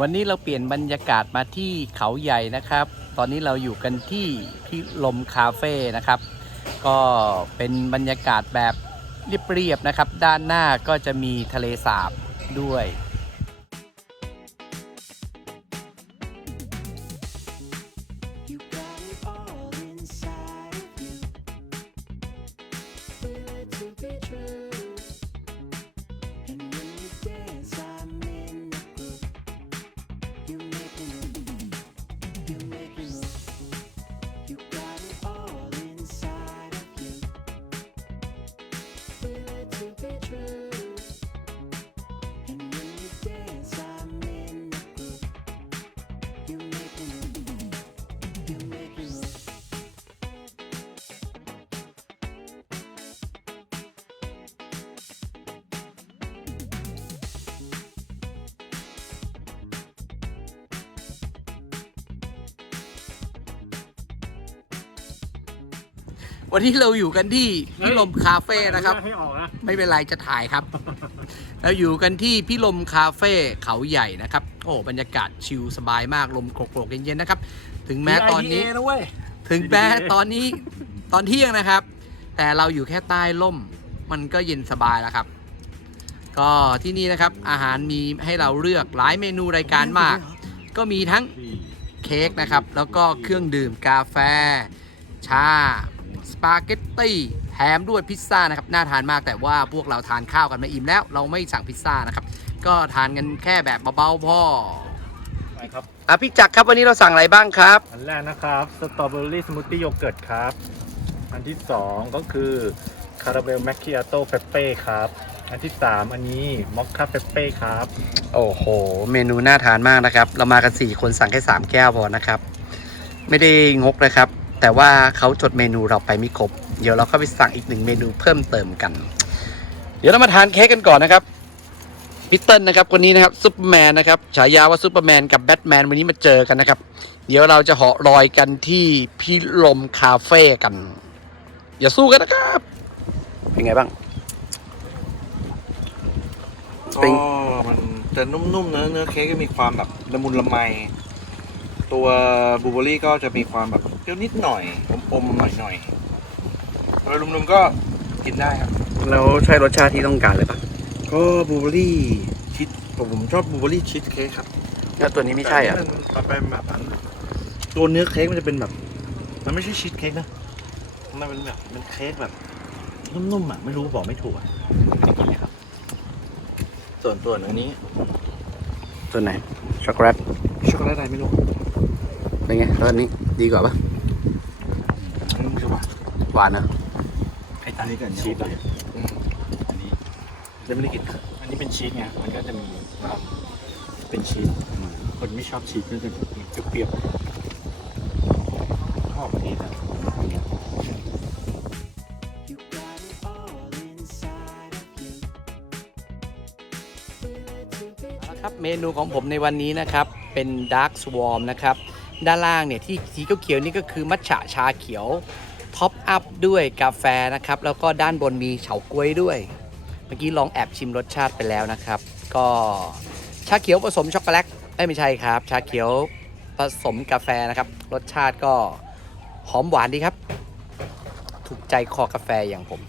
วันนี้เราเปลี่ยนบรรยากาศมาที่เขาใหญ่นะครับ ตอนนี้เราอยู่กันที่พิลมคาเฟ่นะครับ ก็เป็นบรรยากาศแบบเรียบๆนะครับ ด้านหน้าก็จะมีทะเลสาบด้วย วันนี้เราอยู่กันที่พิลมคาเฟ่นะครับ ให้ออกนะไม่เป็นไรจะถ่ายครับ เราอยู่กันที่พิลมคาเฟ่เขาใหญ่นะครับ โอ้บรรยากาศชิลสบายมากลมโกรกๆเย็นๆนะครับ ถึงแม้ตอนนี้มี IPA นะเว้ยถึงแม้ตอนนี้ตอนเที่ยงนะครับ แต่เราอยู่แค่ใต้ร่ม มันก็เย็นสบายแล้วครับ ก็ที่นี่นะครับ อาหารมีให้เราเลือกหลายเมนูรายการมาก ก็มีทั้งเค้กนะครับ แล้วก็เครื่องดื่มกาแฟ ชา สปาเกตตี้แถมด้วยพิซซ่านะครับน่าทานมากแต่ว่าพวกเราทานข้าวกันมาอิ่มแล้ว เราไม่สั่งพิซซ่านะครับ ก็ทานกันแค่แบบเบาๆพอไปครับอะพี่จักรครับวันนี้เราสั่งอะไรบ้างครับ อันแรกนะครับสตรอเบอรี่สมูทตี้โยเกิร์ตครับ อันที่สองก็คือคาราเมลแมคคิอาโต้เปเป้ครับ อันที่สามอันนี้มอคคาเปเป้ครับ โอ้โห เมนูน่าทานมากนะครับ เรามากัน 4 คนสั่งแค่ 3 แก้วพอนะครับ ไม่ได้งกนะครับ แต่ว่าเขาจดเมนูเราไปไม่ครบ เดี๋ยวเราเข้าไปสั่งอีกหนึ่งเมนูเพิ่มเติมกัน เดี๋ยวเรามาทานเค้กกันก่อนนะครับพิตเติ้ลนะครับคนนี้นะครับซูเปอร์แมนนะครับฉายาว่าซูเปอร์แมนกับแบทแมนวันนี้มาเจอกันนะครับ เดี๋ยวเราจะเหาะลอยกันที่พิลมคาเฟ่กัน อย่าสู้กันนะครับ เป็นไงบ้างเป็ก็นมันจะนุ่มๆเนื้อเนื้อเค้กก็มีความแบบละมุนละไม ตัวบลูเบอรี่ก็จะมีความแบบเปรี้ยวนิดหน่อยอมๆหน่อยๆโดยรวมๆก็กินได้ครับ แล้วใช่รสชาติที่ต้องการเลยปะก็บลูเบอรี่ชีสผมชอบบลูเบอรี่ชีสเค้กครับแล้วตัวนี้ไม่ใช่อะแต่นนี้มันเป็นแบบนั้นตัวเนื้อเค้กมันจะเป็นแบบ มันไม่ใช่ชีสเค้กนะ มันเป็นแบบมันเค้กแบบนุ่มๆอะไม่รู้บอกไม่ถูกอะกินเลยครับส่วนตัวเนื้อนี้ ตัวไหนช็อกโกแลตช็อกโกแลตอะไรไม่รู้ เป็นไงรสนี้ดีกว่าปะอันนี้มันจะหวานหวานนะไอ้ตานี้กันชีสเลยอันนี้ยังไม่ได้กินอันนี้เป็นชีสไงมันก็จะมีความเป็นชีสคนไม่ชอบชีสก็จะเปรี้ยวชอบอันนี้นะ You got it all inside of you. Feel it to be ครับเมนูของผมในวันนี้นะครับ เป็นดาร์กสวอมนะครับ ด้านล่างเนี่ยที่สีเขียวๆนี่ก็คือมัทฉะชาเขียวท็อปอัพด้วยกาแฟนะครับ แล้วก็ด้านบนมีเฉาก๊วยด้วย เมื่อกี้ลองแอบชิมรสชาติไปแล้วนะครับ ก็ชาเขียวผสมช็อกโกแลตไม่ใช่ครับ ชาเขียวผสมกาแฟนะครับ รสชาติก็หอมหวานดีครับ ถูกใจคอกาแฟอย่างผม